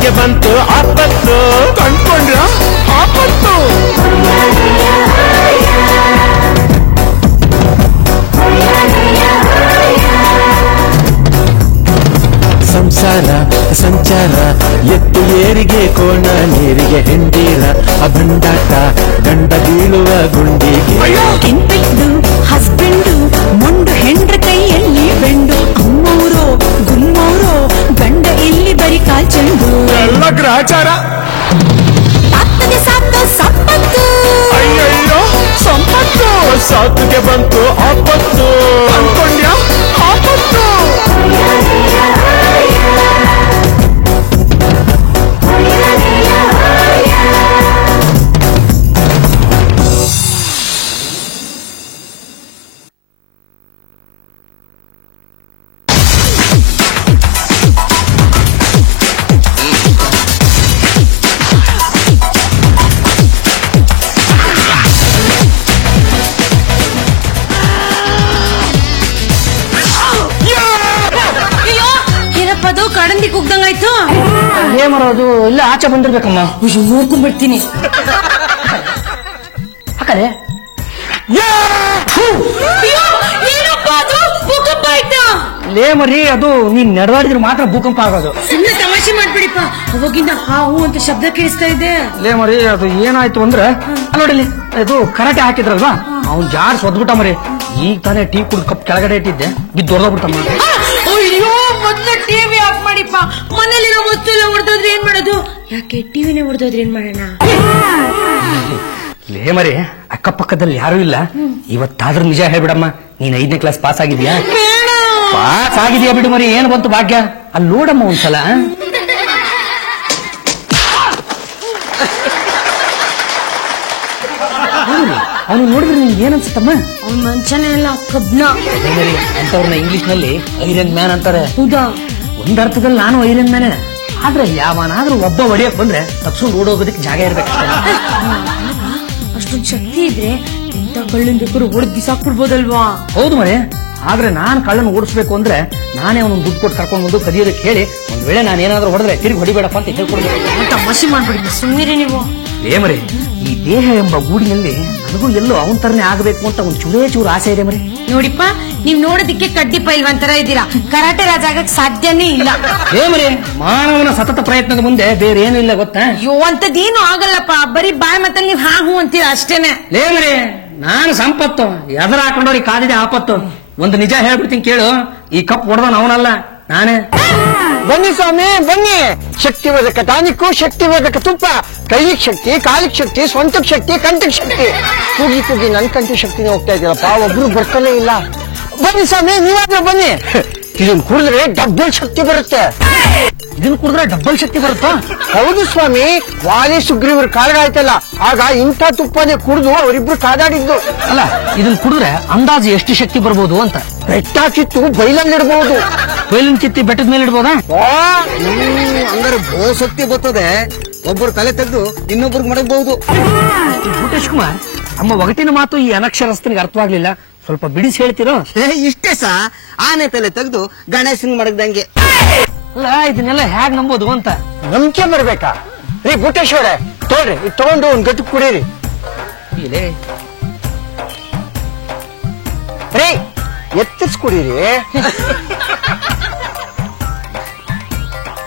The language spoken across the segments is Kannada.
ಸಾತ್ಗೆ ಬಂತು ಆಪತ್ತು ಕಂಡ್ಕೊಂಡ್ರ ಆಪತ್ತು ಸಂಸಾರ ಸಂಚಾರ ಎತ್ತು ಏರಿಗೆ ಕೋಣ ನೀರಿಗೆ ಹೆಂಡೀರ ಅಭಂಡಾಟ ಗಂಡ ಬೀಳುವ ಗುಂಡಿಗೆ ಕೆಂಪಿದ್ದು ಹಸ್ಬೆಂಡು ಮೊಂಡು ಹೆಂಡ್ರ ಕೈಯಲ್ಲಿ ಬೆಂಡು ಅಮ್ಮೋರೋ ಗುಮ್ಮೋರೋ ಗಂಡ ಇಲ್ಲಿ ಬರಿ ಕಾಲ್ಚೆಂಡು ಎಲ್ಲ ಗ್ರಹಚಾರ ಆಗ್ತದೆ ಸಾಕು ಸಂಪತ್ತು ಅಯ್ಯಯ್ಯೋ ಸಂಪತ್ತು ಸಾತ್ಗೆ ಬಂತು ಆಪತ್ತು ಅಂದ್ಕೊಂಡ್ಯ ಆಪತ್ತು ಕಡಂದಿ ಕುಗ್ದಂಗಾಯ್ತು ಏನ್ ಮಾಡೋದು ಇಲ್ಲ ಆಚೆ ಬಂದಿರ್ಬೇಕಮ್ಮ ನೋಡ್ಕೊಂಡ್ಬಿಡ್ತೀನಿ ಹಾಕಲೆ ಭೂಕಂಪ ಆಯ್ತಾ ಲೇ ಮರಿ ಅದು ನೀನ್ ನಡೆದಾಡಿದ್ರೆ ಮಾತ್ರ ಭೂಕಂಪ ಆಗೋದು ಸುಮ್ಮನೆ ತಮಾಷೆ ಮಾಡ್ಬಿಡಿಪ್ಪ ಅವಾಗಿಂದ ಹಾವು ಅಂತ ಶಬ್ದ ಕೇಳಿಸ್ತಾ ಇದೆ ಲೇ ಮರಿ ಅದು ಏನಾಯ್ತು ಅಂದ್ರೆ ನೋಡಿಲಿ ಇದು ಕರಾಟೆ ಹಾಕಿದ್ರಲ್ವಾ ಅವ್ನ್ ಜಾರ್ ಸೊದ್ಬಿಟ್ಟ ಮರಿ ಈಗ ತಾನೇ ಟೀ ಕುಡ್ ಕಪ್ ಕೆಳಗಡೆ ಇಟ್ಟಿದ್ದೆ ಬಿದ್ದು ದೊಡ್ಡೋಗ್ಬಿಟ್ಟಮ್ಮ ಅಯ್ಯೋ ಮೊದ್ಲು ಟಿವಿ ಆಫ್ ಮಾಡಿಪ್ಪ ಮನೇಲಿರೋ ವಸ್ತು ಎಲ್ಲ ಹೊಡೆದೋದ್ರೆ ಏನ್ ಮಾಡೋದು ಯಾಕೆ ಟಿವಿನೇ ಹೊಡೆದೋದ್ರೆ ಏನ್ ಮಾಡೋಣ ಲೇ ಮರಿ ಅಕ್ಕಪಕ್ಕದಲ್ಲಿ ಯಾರು ಇಲ್ಲ ಇವತ್ತಾದ್ರೂ ನಿಜ ಹೇಳ್ಬಿಡಮ್ಮ ನೀನ್ 5ನೇ ಕ್ಲಾಸ್ ಪಾಸ್ ಆಗಿದ್ಯಾ ಪಾಸ್ ಆಗಿದ್ಯಾ ಬಿಡು ಮರಿ ಏನ್ ಬಂತು ಭಾಗ್ಯ ಅಲ್ಲಿ ನೋಡಮ್ಮ ಒಂದ್ಸಲ ಅವನು ನೋಡಿದ್ರೆ ನಿನ್ಗೆ ಏನನ್ಸುತ್ತಮ್ಮ ಅವ್ನ ಮಂಚನೆ ಎಲ್ಲ ಕಬ್ನ ಅಂತವ್ರನ್ನ ಇಂಗ್ಲಿಷ್ ನಲ್ಲಿ ಐರನ್ ಮ್ಯಾನ್ ಅಂತಾರೆ ಹೌದಾ ಒಂದರ್ಥದಲ್ಲಿ ನಾನು ಐರನ್ ಮ್ಯಾನ್ ಆದ್ರೆ ಯಾವನಾದ್ರೂ ಒಬ್ಬ ಹೊಡಿಯಕ್ ಬಂದ್ರೆ ತಪ್ಸ್ಕೊಂಡು ಓಡೋಗೋದಕ್ಕೆ ಜಾಗ ಇರ್ಬೇಕು ಅಷ್ಟೊಂದು ಶಕ್ತಿ ಇದ್ರೆ ಎಂತ ಕಳ್ಳನ್ ಬೇಕಾದ್ರೂ ಹೊಡೆದ್ ಬಿಸಾಕ್ಬಿಡ್ಬೋದಲ್ವಾ ಹೌದು ಮರೆ ಆದ್ರೆ ನಾನ್ ಕಳ್ಳನ್ ಓಡಿಸ್ಬೇಕು ಅಂದ್ರೆ ನಾನೇ ಅವನು ದುಡ್ಡು ಕೊಟ್ಟು ಕರ್ಕೊಂಡು ಬಂದು ಕದಿಯೋದಕ್ಕೆ ಹೇಳಿ ಒಂದ್ ವೇಳೆ ನಾನೇನಾದ್ರೂ ಹೊಡೆದ್ರೆ ತಿರುಗಿ ಹೊಡಿಬೇಡಪ್ಪ ಅಂತ ಹೇಳ್ಕೊಡ್ಬೇಕು ತಮಾಷೆ ಮಾಡ್ಬಿಡಿ ಸುಮ್ಮನೆ ನೀವು ಏ ಮರಿ ಈ ದೇಹ ಎಂಬ ಗೂಡಿನಲ್ಲಿ ನನಗೂ ಎಲ್ಲೋ ಅವನ್ ತರನೇ ಆಗಬೇಕು ಅಂತ ಒಂದ್ ಚೂರೇ ಚೂರು ಆಸೆ ಇದೆ ಮರಿ ನೋಡಿಪ್ಪ ನೀವ್ ನೋಡೋದಿಕ್ಕೆ ಕಡ್ಡಿ ಪೈಲ್ವಾನ್ ತರ ಇದ್ದೀರಾ ಕರಾಟೆ ರಾಜ ಆಗಕ್ ಸಾಧ್ಯನೇ ಇಲ್ಲ ಏ ಮರಿ ಮಾನವನ ಸತತ ಪ್ರಯತ್ನದ ಮುಂದೆ ಬೇರೆ ಏನೂ ಇಲ್ಲ ಗೊತ್ತಾ ಅಯ್ಯೋ ಅಂತದೇನು ಆಗಲ್ಲಪ್ಪ ಬರೀ ಬಾಯ್ ಮತ್ತೆ ನೀವ್ ಹೂ ಅಂತೀರಾ ಅಷ್ಟೇನೆ ಲೇ ಮರಿ ನಾನು ಸಂಪತ್ತು ಎದರ ಹಾಕೊಂಡವ್ರಿಗೆ ಕಾದಿದೆ ಆಪತ್ತು ಒಂದು ನಿಜ ಹೇಳ್ಬಿಡ್ತೀನಿ ಕೇಳು ಈ ಕಪ್ ಹೊಡೆದವನು ಅವನಲ್ಲ ನಾನೇ ಬನ್ನಿ ಸ್ವಾಮಿ ಬನ್ನಿ ಶಕ್ತಿವರ್ಧಕ ಟಾನಿಕ್ಕು ಶಕ್ತಿವರ್ಧಕ ತುಪ್ಪ ಕೈಲಿಕ್ ಶಕ್ತಿ ಕಾಲಿಕ್ ಶಕ್ತಿ ಸ್ವಂತಕ್ ಶಕ್ತಿ ಕಂಠಕ್ ಶಕ್ತಿ ಕೂಗಿ ಕೂಗಿ ನನ್ ಕಂಠ ಶಕ್ತಿನೇ ಹೋಗ್ತಾ ಇದೆಯಲ್ಲಪ್ಪ ಒಬ್ರು ಬರ್ತಾನೆ ಇಲ್ಲ ಬನ್ನಿ ಸ್ವಾಮಿ ನೀವಾದ್ರೂ ಬನ್ನಿ ಇದನ್ ಕುಡಿದ್ರೆ ಡಬ್ಬಲ್ ಶಕ್ತಿ ಬರುತ್ತೆ ಇದನ್ನ ಕುಡಿದ್ರೆ ಡಬ್ಬಲ್ ಶಕ್ತಿ ಬರುತ್ತಾ ಹೌದು ಸ್ವಾಮಿ ವಾಲಿ ಸುಗ್ರೀವ್ರ ಕಾಳಗಾಯ್ತಲ್ಲ ಆಗ ಇಂಥ ತುಪ್ಪನೇ ಕುಡಿದು ಅವರಿಬ್ರು ಕಾದಾಡಿದ್ದು ಅಲ್ಲ ಇದನ್ನ ಕುಡಿದ್ರೆ ಅಂದಾಜು ಎಷ್ಟು ಶಕ್ತಿ ಬರ್ಬೋದು ಅಂತ ಬೆಟ್ಟ ಕಿತ್ತು ಬೈಲಲ್ಲಿಡ್ಬಹುದು ಬೈಲಿನ ಕಿತ್ತಿ ಬೆಟ್ಟದ ಮೇಲೆ ಇಡ್ಬೋದಾ ಹಂಗಾರೆ ಬಹು ಶಕ್ತಿ ಬರ್ತದೆ ಒಬ್ಬರು ತಲೆ ತೆಗೆದು ಇನ್ನೊಬ್ಬರಿಗೆ ಮಡಗಬಹುದು ಭೂಟೇಶ್ ಕುಮಾರ್ ನಮ್ಮ ಒಗಟಿನ ಮಾತು ಈ ಅನಕ್ಷರಸ್ಥನಿಗೆ ಅರ್ಥವಾಗ್ಲಿಲ್ಲ ಸ್ವಲ್ಪ ಬಿಡಿಸಿ ಹೇಳ್ತಿರೋ ಇಷ್ಟೇ ಸಾ ಆನೆ ತಲೆ ತೆಗೆದು ಗಣೇಶನ್ ಮಡಗ್ದಂಗೆ ಅಲ್ಲ ಇದನ್ನೆಲ್ಲ ಹೇಗ್ ನಂಬೋದು ಅಂತ ನಂಬಿಕೆ ಬರ್ಬೇಕಾ ರೀ ಭೂಟೇಶ್ವರೇ ತೋಡ್ರಿ ಇದು ತಗೊಂಡು ಒಂದ್ ಗಟ್ಟು ಕುಡೀರಿ ರೀ ಎತ್ತಿಸ್ ಕುಡೀರಿ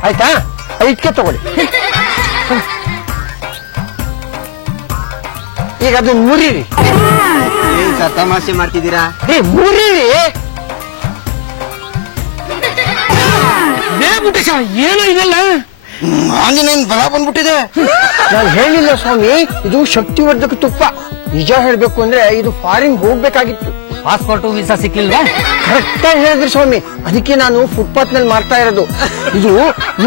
ಆಯ್ತಾ ಇದಕ್ಕೆ ತಗೊಳ್ಳಿ ಈಗ ಅದನ್ನ ಮುರಿರಿ ತಮಾಷೆ ಮಾಡ್ತಿದ್ದೀರಾ ರೀ ಮುರಿರಿ ಏನು ಇದೆಲ್ಲ ಆಂಜನೇಯನ್ ಬಲ ಬಂದ್ಬಿಟ್ಟಿದೆ ನಾನು ಹೇಳಿಲ್ಲ ಸ್ವಾಮಿ ಇದು ಶಕ್ತಿವರ್ಧಕ ತುಪ್ಪ ನಿಜ ಹೇಳ್ಬೇಕು ಅಂದ್ರೆ ಇದು ಫಾರಿನ್ ಹೋಗ್ಬೇಕಾಗಿತ್ತು ಪಾಸ್ಪೋರ್ಟ್ ವೀಸಾ ಸಿಕ್ಲಿಲ್ವಾ ಕರೆಕ್ಟ್ ಆಗಿ ಹೇಳಿದ್ರಿ ಸ್ವಾಮಿ ಅದಕ್ಕೆ ನಾನು ಫುಟ್ಪಾತ್ ನಲ್ಲಿ ಮಾರ್ತಾ ಇರೋದು ಇದು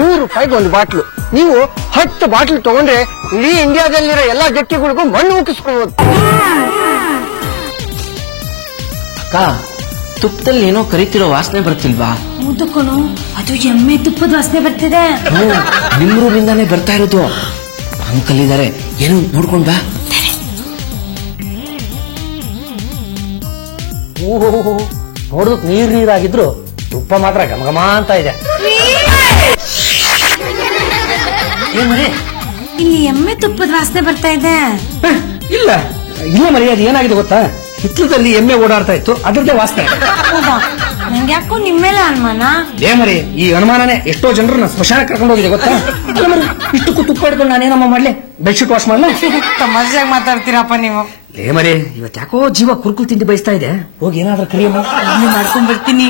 100 ರೂಪಾಯಿಗೆ ಒಂದು ಬಾಟ್ಲು ನೀವು 10 ಬಾಟ್ಲು ತಗೊಂಡ್ರೆ ಇಡೀ ಇಂಡಿಯಾದಲ್ಲಿರೋ ಎಲ್ಲಾ ಗಟ್ಟಿಗಳಿಗೂ ಮಣ್ಣು ಮುಗಿಸ್ಕೊಳ್ಬೋದು ಅಕ್ಕ ತುಪ್ಪದಲ್ಲಿ ಏನೋ ಕರಿತಿರೋ ವಾಸನೆ ಬರ್ತಿಲ್ವಾ ಹೌದಕ್ಕನು ಅದು ಎಮ್ಮೆ ತುಪ್ಪದ ವಾಸನೆ ಬರ್ತಿದೆ ನಿಮ್ಮೂರಿಂದಾನೇ ಬರ್ತಾ ಇರೋದು ಅಂಕಲ್ ಇದಾರೆ ಏನು ನೋಡ್ಕೊಂಡ್ ಬಾ ಓಹೋ ನೋಡೋದಕ್ ನೀರಾಗಿದ್ರು ತುಪ್ಪ ಮಾತ್ರ ಘಮಘಮ ಅಂತ ಇದೆ ಏನ್ ಮರಿ? ಇಲ್ಲಿ ಎಮ್ಮೆ ತುಪ್ಪದ ವಾಸನೆ ಬರ್ತಾ ಇದೆ. ಇಲ್ಲ ಇಲ್ಲ ಮರಿ, ಅದು ಏನಾಗಿದೆ ಗೊತ್ತಾ, ಹಿತ್ತಲದಲ್ಲಿ ಎಮ್ಮೆ ಓಡಾಡ್ತಾ ಇತ್ತು, ಅದ್ರದ್ದೇ ವಾಸನೆ. ಹೌದಾ? ನಂಗೆ ಯಾಕೋ ನಿಮ್ಮೇಲೆ ಅನುಮಾನ. ಏ ಮರಿ, ಈ ಅನುಮಾನನೇ ಎಷ್ಟೋ ಜನರನ್ನ ಸ್ಮಶಾನಕ್ಕೆ ಕರ್ಕೊಂಡು ಹೋಗಿದೆ ಗೊತ್ತಾ. ಅಲ್ಲ ಮರಿ, ಇಷ್ಟಕ್ಕೂ ತುಪ್ಪ ಹಿಡ್ಕೊಂಡು ನಾನೇನಮ್ಮ ಮಾಡ್ಲಿ, ಬೆಡ್ಶೀಟ್ ವಾಶ್ ಮಾಡ್ಲಾ? ತಮಾಷೆಯಾಗಿ ಮಾತಾಡ್ತೀರಪ್ಪ ನೀವು. ಏ ಮರಿ, ಇವತ್ತು ಯಾಕೋ ಜೀವ ಕುರ್ಕುಲ್ ತಿಂಡಿ ಬಯಸ್ತಾ ಇದೆ, ಹೋಗಿ ಏನಾದ್ರೂ ಕರಿಯಮ್ಮ. ಮಾಡ್ಕೊಂಡ್ ಬರ್ತೀನಿ.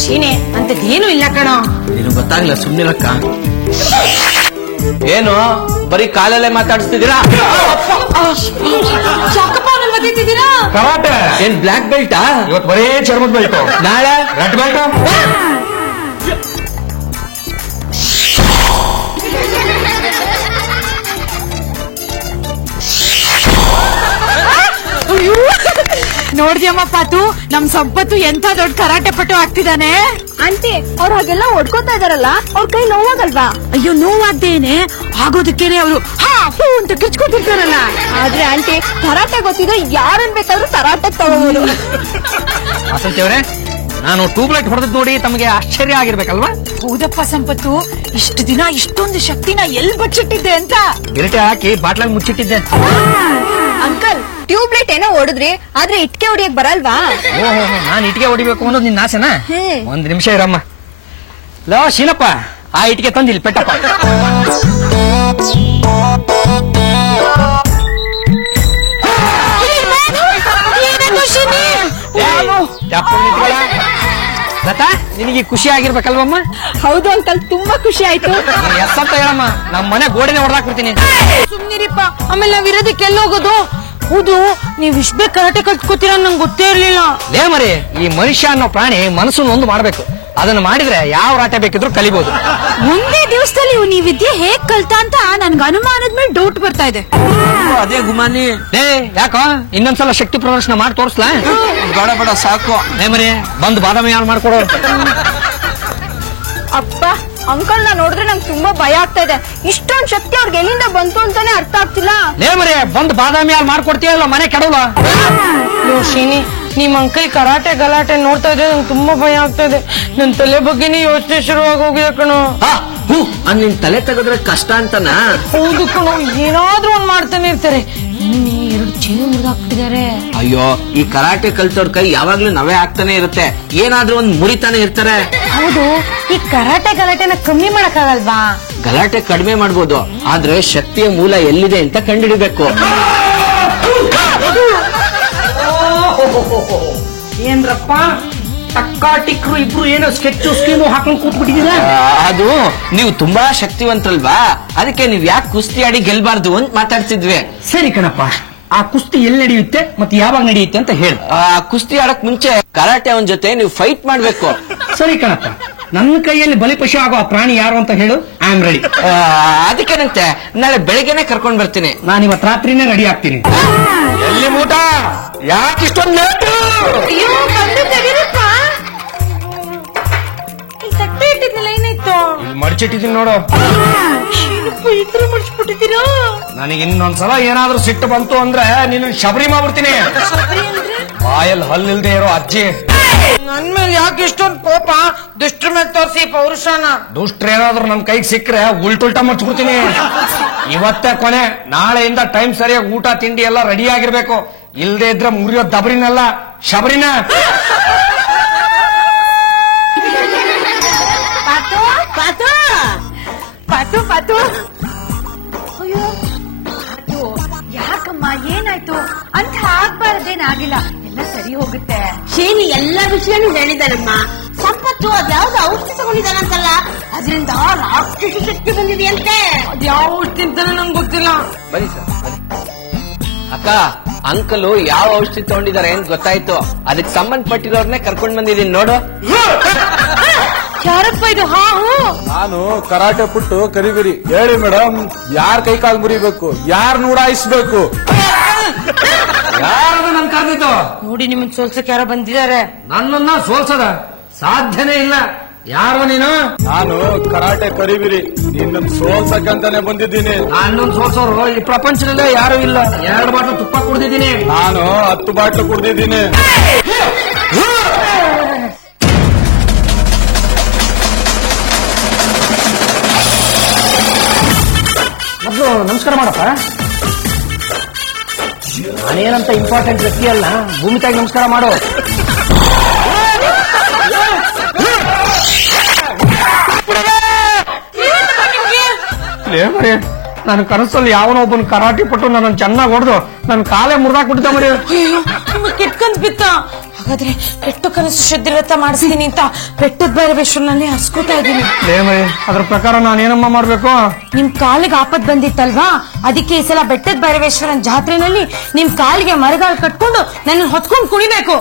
ಶೀನೆ ಅಂತದೇನು ಇಲ್ಲ ಕಣೋ. ನೀನು ಗೊತ್ತಾಗ್ಲಿಲ್ಲ, ಸುಮ್ನಿರಕ್ಕ. ಏನು ಬರೀ ಕಾಲಲ್ಲೇ ಮಾತಾಡಿಸ್ತಿದ್ದೀರಾ? ಯಾಕಪ್ಪ ನನ್ನ ಬದೀತಿದ್ದೀರಾ? ಕರಾಟೆ ಏನ್ ಬ್ಲಾಕ್ ಬೆಲ್ಟಾ? ಇವತ್ತು ಬರೀ ಚರ್ಮದ ಬೆಲ್ಟು, ನಾಳೆ ರೆಡ್ ಬೆಲ್ಟ್. ನೋಡ್ದ್ಯಮ್ಮ ಪಾತು, ನಮ್ ಸಂಪತ್ತು ಎಂತ ದೊಡ್ಡ ಕರಾಟೆ ಪಟು ಆಗ್ತಿದ್ದಾನೆ. ಆಂಟಿ ಅವ್ರು ಹಾಗೆಲ್ಲ ಹೊಡ್ಕೋತಾ ಇದಾರಲ್ಲ, ಅವ್ರ ಕೈ ನೋವಾಗಲ್ವಾ? ಅಯ್ಯೋ ನೋವಾಗ್ದೇನೆ ಆಗೋದಕ್ಕೇನೆ ಅವರು ಹಾ ಹೂ ಅಂತ ಕಿಚ್ಕೊತಿರ್ತಾರಲ್ಲ. ಆದ್ರೆ ಆಂಟಿ ಕರಾಟೆ ಗೊತ್ತಿದ್ರೆ ಯಾರನ್ ಬೇಕಾದ್ರೂ ಕರಾಟೆ ತಗೋಬಹುದು. ವಾಸಂತಿಯವರೇ, ನಾನು ಟ್ಯೂಬ್ಲೈಟ್ ಹೊಡೆದ್ ನೋಡಿ ತಮಗೆ ಆಶ್ಚರ್ಯ ಆಗಿರ್ಬೇಕಲ್ವಾ? ಹೌದಪ್ಪ ಸಂಪತ್ತು, ಇಷ್ಟು ದಿನ ಇಷ್ಟೊಂದು ಶಕ್ತಿನ ಎಲ್ಲಿ ಬಚ್ಚಿಟ್ಟಿದ್ದೆ ಅಂತ. ಗಿರಟೆ ಹಾಕಿ ಬಾಟ್ಲಾಗಿ ಮುಚ್ಚಿಟ್ಟಿದ್ದೆ. ಅಂಕಲ್ ಟ್ಯೂಬ್ಲೈಟ್ ಏನೋ ಹೊಡೆದ್ರಿ, ಆದ್ರೆ ಇಟ್ಕೆ ಹೊಡಿಯಕ್ ಬರಲ್ವಾ? ಓಹೋ, ನಾನು ಇಟ್ಟಿಗೆ ಹೊಡಿಬೇಕು ಅನ್ನೋದು ನಿನ್ನ ಆಸೆನಾ? ಒಂದ್ ನಿಮಿಷ ಇರಮ್ಮ. ಲೋ ಶೀನಪ್ಪ, ಆ ಇಟ್ಟಿಗೆ ತಂದಿಲ್ಲ ಪೆಟ್ಟಪ್ಪ. ನಿನಗೆ ಖುಷಿ ಆಗಿರ್ಬೇಕಲ್ವಮ್ಮ? ಹೌದು ಅಂಕಲ್, ತುಂಬಾ ಖುಷಿ ಆಯ್ತು. ಎಷ್ಟಂತ ಹೇಳಮ್ಮ, ನಮ್ಮ ಮನೆ ಗೋಡೆನೆ ಹೊಡೆದಾಕ್ಬಿಡ್ತೀನಿ. ಸುಮ್ನಿರಿಪ್ಪ, ಆಮೇಲೆ ನಾವ್ ಇರೋದಕ್ಕೆ ಎಲ್ಲಿ ಹೋಗೋದು? ಹೌದು, ನೀವ್ ಇಷ್ಟ ಬೇಗ ಕರಾಟೆ ಕಲ್ತ್ಕೋತೀರ ನಂಗೆ ಗೊತ್ತೇ ಇರ್ಲಿಲ್ಲ. ಲೇ ಮರಿ, ಈ ಮನುಷ್ಯ ಅನ್ನೋ ಪ್ರಾಣಿ ಮನಸ್ಸನ್ನು ಒಂದು ಮಾಡ್ಬೇಕು. ಅದನ್ನ ಮಾಡಿದ್ರೆ ಯಾವ ರಾಟೆ ಬೇಕಿದ್ರು ಕಲಿಬಹುದು. ಒಂದೇ ದಿವಸದಲ್ಲಿ ನೀವ್ ವಿದ್ಯೆ ಹೇಗ್ ಕಲ್ತ ಅಂತ ನನ್ಗೆ ಅನುಮಾನದ ಮೇಲೆ ಡೌಟ್ ಬರ್ತಾ ಇದೆ. ಅದೇ ಗುಮಾನಿ. ಲೇ ಯಾಕೋ ಇನ್ನೊಂದ್ಸಲ ಶಕ್ತಿ ಪ್ರದರ್ಶನ ಮಾಡಿ ತೋರಿಸ್ಲಾ? ಬೇಡ ಬೇಡ ಸಾಕು. ಲೇ ಮರಿ, ಬಂದು ಬಾದಾಮಿ ಯಾರು ಮಾಡ್ಕೊಡೋ. ಅಪ್ಪ ಅಂಕಲ್ ನಾ ನೋಡಿದ್ರೆ ನಂಗೆ ತುಂಬಾ ಭಯ ಆಗ್ತಾ ಇದೆ. ಇಷ್ಟೊಂದ್ ಶಕ್ತಿ ಅವ್ರಿಗೆ ಎಲ್ಲಿಂದ ಬಂತು ಅಂತಾನೆ ಅರ್ಥ ಆಗ್ತಿಲ್ಲ. ಲೇ ಮರಿ, ಬಂದು ಬಾದಾಮಿ ಯಾರು ಮಾಡ್ಕೊಡ್ತೀಯಲ್ಲ, ಮನೆ ಕೆಡವಲ್ಲ. ಯೋಶಿನಿ, ನಿಮ್ ಅಂಕಲ್ ಕರಾಟೆ ಗಲಾಟೆ ನೋಡ್ತಾ ಇದ್ರೆ ನಂಗೆ ತುಂಬಾ ಭಯ ಆಗ್ತಾ ಇದೆ. ನನ್ ತಲೆ ಬಗ್ಗೆನೇ ಯೋಚನೆ ಶುರುವಾಗಿ ಹೋಗಿದೆ ಕಣೋ. ನಿನ್ ತಲೆ ತೆಗೆದ್ರೆ ಕಷ್ಟ ಅಂತನಾ? ಹೌದು ಕಣೋ, ಏನಾದ್ರೂ ಒಂದ್ ಮಾಡ್ತಾನೆ ಇರ್ತಾರೆ. ನಿನ್ನೆ 2 ಚೇನು ಮುರಿದಾಕ್ಬಿಟ್ಟಿದ್ದಾರೆ. ಅಯ್ಯೋ, ಈ ಕರಾಟೆ ಕಲ್ತವ್ರ ಕೈ ಯಾವಾಗ್ಲೂ ನವೆ ಆಗ್ತಾನೆ ಇರುತ್ತೆ, ಏನಾದ್ರೂ ಒಂದ್ ಮುರಿತಾನೆ ಇರ್ತಾರೆ. ಹೌದು, ಈ ಕರಾಟೆ ಗಲಾಟೆನ ಕಮ್ಮಿ ಮಾಡಕ್ಕಾಗಲ್ವಾ? ಗಲಾಟೆ ಕಡಿಮೆ ಮಾಡ್ಬೋದು, ಆದ್ರೆ ಶಕ್ತಿಯ ಮೂಲ ಎಲ್ಲಿದೆ ಅಂತ ಕಂಡುಹಿಡಿಬೇಕು. ಏನ್ರಪ್ಪ ಟಕ್ಕಾ ಟಿಕ್ರು ಇಬ್ರು ಏನೋ ಸ್ಕೆಚ್ ಸ್ಕೀನು ಹಾಕೊಂಡು ಕೂತ್ಬಿಟ್ಟಿದ್ದೀರಾ? ಅದು ನೀವು ತುಂಬಾ ಶಕ್ತಿವಂತಲ್ವಾ, ಅದಕ್ಕೆ ನೀವ್ ಯಾಕೆ ಕುಸ್ತಿ ಆಡಿ ಗೆಲ್ಬಾರ್ದು ಅಂತ ಮಾತಾಡ್ತಿದ್ವಿ. ಸರಿ ಕಣಪ್ಪ, ಆ ಕುಸ್ತಿ ಎಲ್ಲಿ ನಡೆಯುತ್ತೆ ಮತ್ತೆ ಯಾವಾಗ ನಡೆಯುತ್ತೆ ಅಂತ ಹೇಳಿ. ಕುಸ್ತಿ ಆಡಕ್ ಮುಂಚೆ ಕರಾಟೆ ಅವನ್ ಜೊತೆ ನೀವು ಫೈಟ್ ಮಾಡ್ಬೇಕು. ಸರಿ ಕಣಪ್ಪ, ನನ್ನ ಕೈಯಲ್ಲಿ ಬಲಿಪಶು ಆಗೋ ಆ ಪ್ರಾಣಿ ಯಾರು ಅಂತ ಹೇಳು, ಐ ಆಮ್ ರೆಡಿ. ಅದಕ್ಕೇನಂತೆ, ನಾಳೆ ಬೆಳಗ್ಗೆನೆ ಕರ್ಕೊಂಡ್ ಬರ್ತೀನಿ. ನಾನು ಇವತ್ತು ರಾತ್ರಿನೇ ರೆಡಿ ಆಗ್ತೀನಿ. ಎಲ್ಲಿ ಊಟ? ಯಾಕೆ ಇಷ್ಟೊಂದು ಲೇಟು? ಅಯ್ಯೋ, ಬಂದು ತೆಗೀರಪ್ಪ. ಈ ತಟ್ಟೆ ಇಟ್ಟಿದ್ನಲ್ಲ, ಏನಾಯ್ತು? ಮಡಚಿಟ್ಟಿದ್ದೀನಿ ನೋಡು. ಈ ತರ ಮಡ್ಚ್ಬಿಟ್ಟಿದ್ದೀರಾ? ನನಗೆ ಇನ್ನೊಂದ್ಸಲ ಏನಾದ್ರೂ ಸಿಟ್ಟು ಬಂತು ಅಂದ್ರೆ ನೀನು ಶಬರಿ ಮಾಡ್ಬಿಡ್ತೀನಿ. ಬಾಯಲ್ಲಿ ಹಲ್ಲಿಲ್ದೆ ಇರೋ ಅಜ್ಜಿ. ನನ್ ಮೇಲೆ ಯಾಕೆ ಇಷ್ಟೊಂದು ಕೋಪ? ದುಷ್ಟ್ರ ಮೇಲೆ ತೋರಿಸಿ ಪೌರುಷನ. ದುಷ್ಟ್ರೇನಾದ್ರೂ ನನ್ ಕೈಗೆ ಸಿಕ್ಕರೆ ಉಲ್ಟುಲ್ಟಾ ಮಚ್ಬಿಡ್ತೀನಿ. ಇವತ್ತೇ ಕೊನೆ, ನಾಳೆಯಿಂದ ಟೈಮ್ ಸರಿಯಾಗಿ ಊಟ ತಿಂಡಿ ಎಲ್ಲ ರೆಡಿ ಆಗಿರ್ಬೇಕು. ಇಲ್ದೇ ಇದ್ರೆ ಮುರಿಯೋ ದಬರಿನಲ್ಲ, ಶಬರಿನ. ಪಾತು ಪಾತು ಪಾತು ಪಾತು ಅಯ್ಯೋ ಪಾತು, ಯಾಕಮ್ಮ ಏನಾಯ್ತು? ಅಂತ ಆಗ್ಬಾರ್ದೇನಾಗಿಲ್ಲ, ಎಲ್ಲ ಸರಿ ಹೋಗುತ್ತೆ. ಶೇನಿ ಎಲ್ಲಾ ವಿಷಯನೂ ಹೇಳಿದಾನಮ್ಮ. ಸಂಪತ್ತು ಅದ್ಯಾವ್ದು ಔಷಧಿ ತಗೊಂಡಿದ್ದಾನಂತಲ್ಲ, ಅದರಿಂದ ರಾಕ್ಷಸ ಶಕ್ತಿ ಬಂದಿದೆಯಂತೆ. ಅದ್ಯಾವ ಔಷಧಿಂತಾನೆ ನಂಗೆ ಗೊತ್ತಿಲ್ಲ. ಬನ್ನಿ ಸರ್. ಅಕ್ಕ, ಅಂಕಲು ಯಾವ ಔಷಧಿ ತಗೊಂಡಿದ್ದಾರೆ ಅಂತ ಗೊತ್ತಾಯ್ತು, ಅದಕ್ಕೆ ಸಂಬಂಧಪಟ್ಟಿರೋರ್ನೇ ಕರ್ಕೊಂಡ್ ಬಂದಿದ್ದೀನಿ ನೋಡು. ಯಾರಪ್ಪ ಇದು? ಹಾ ಹೂ, ನಾನು ಕರಾಟೆ ಪುಟ್ಟು ಕರಿಗರಿ. ಹೇಳಿ ಮೇಡಮ್, ಯಾರ್ ಕೈ ಕಾಲು ಮುರಿಬೇಕು, ಯಾರ್ ನೂಡಾಯಿಸ್ಬೇಕು? ಯಾರು ನನ್ ಕರೆದಿದ್ದು? ನೋಡಿ ನಿಮ್ಮನ್ ಸೋಲ್ಸಕ್ ಯಾರೋ ಬಂದಿದ್ದಾರೆ. ನನ್ನನ್ನ ಸೋಲ್ಸದ ಸಾಧ್ಯನೇ ಇಲ್ಲ. ಯಾರು ನೀನು? ನಾನು ಕರಾಟೆ ಕರಿವಿರಿ, ನಿನ್ನನ್ನು ಸೋಲ್ಸಕ್ಕಂತಾನೆ ಬಂದಿದ್ದೀನಿ. ನಾನೊಂದು ಸೋಲ್ಸೋರು ಈ ಪ್ರಪಂಚದಲ್ಲೇ ಯಾರು ಇಲ್ಲ. 2 ಬಾಟಲ್ ತುಪ್ಪ ಕುಡ್ದಿದ್ದೀನಿ. ನಾನು 10 ಬಾಟ್ಲು ಕುಡ್ದಿದ್ದೀನಿ. ಮೊದಲು ನಮಸ್ಕಾರ ಮಾಡಪ್ಪ. ನಾನೇನಂತ ಇಂಪಾರ್ಟೆಂಟ್ ವ್ಯಕ್ತಿ ಅಲ್ಲ, ಭೂಮಿ ತಾಯಿಗೆ ನಮಸ್ಕಾರ ಮಾಡು. ನನ್ನ ಕನಸಲ್ಲಿ ಯಾವನೋ ಒಬ್ಬನ ಕರಾಟಿ ಪಟ್ಟು ನನ್ನ ಚೆನ್ನಾಗಿ ಹೊಡೆದು ನನ್ನ ಕಾಲೇ ಮುರಿದಾಕ್ಬಿಡ್ತ ಮರಿ. ಕೆಟ್ಟ ಕನ್ಸ್ ಬಿತ್ತ. ಹಾಗಾದ್ರೆ ಕೆಟ್ಟು ಕನಸು ಶ್ರದ್ಧೆರಥ ಮಾಡಿಸ್ತೀನಿ ಅಂತ ಬೆಟ್ಟದ ಭೈರವೇಶ್ವರನಲ್ಲಿ ಹಸ್ಕೋತಾ ಇದ್ದೀನಿ. ಅದ್ರ ಪ್ರಕಾರ ನಾನೇನಮ್ಮ ಮಾಡ್ಬೇಕು? ನಿಮ್ ಕಾಲಿಗೆ ಆಪತ್ ಬಂದಿತ್ತಲ್ವಾ, ಅದಕ್ಕೆ ಈ ಸಲ ಬೆಟ್ಟದ ಭೈರವೇಶ್ವರನ ಜಾತ್ರೆನಲ್ಲಿ ನಿಮ್ ಕಾಲಿಗೆ ಮರಗಾಲ್ ಕಟ್ಕೊಂಡು ನನ್ನ ಹೊತ್ಕೊಂಡು ಕುಣಿಬೇಕು.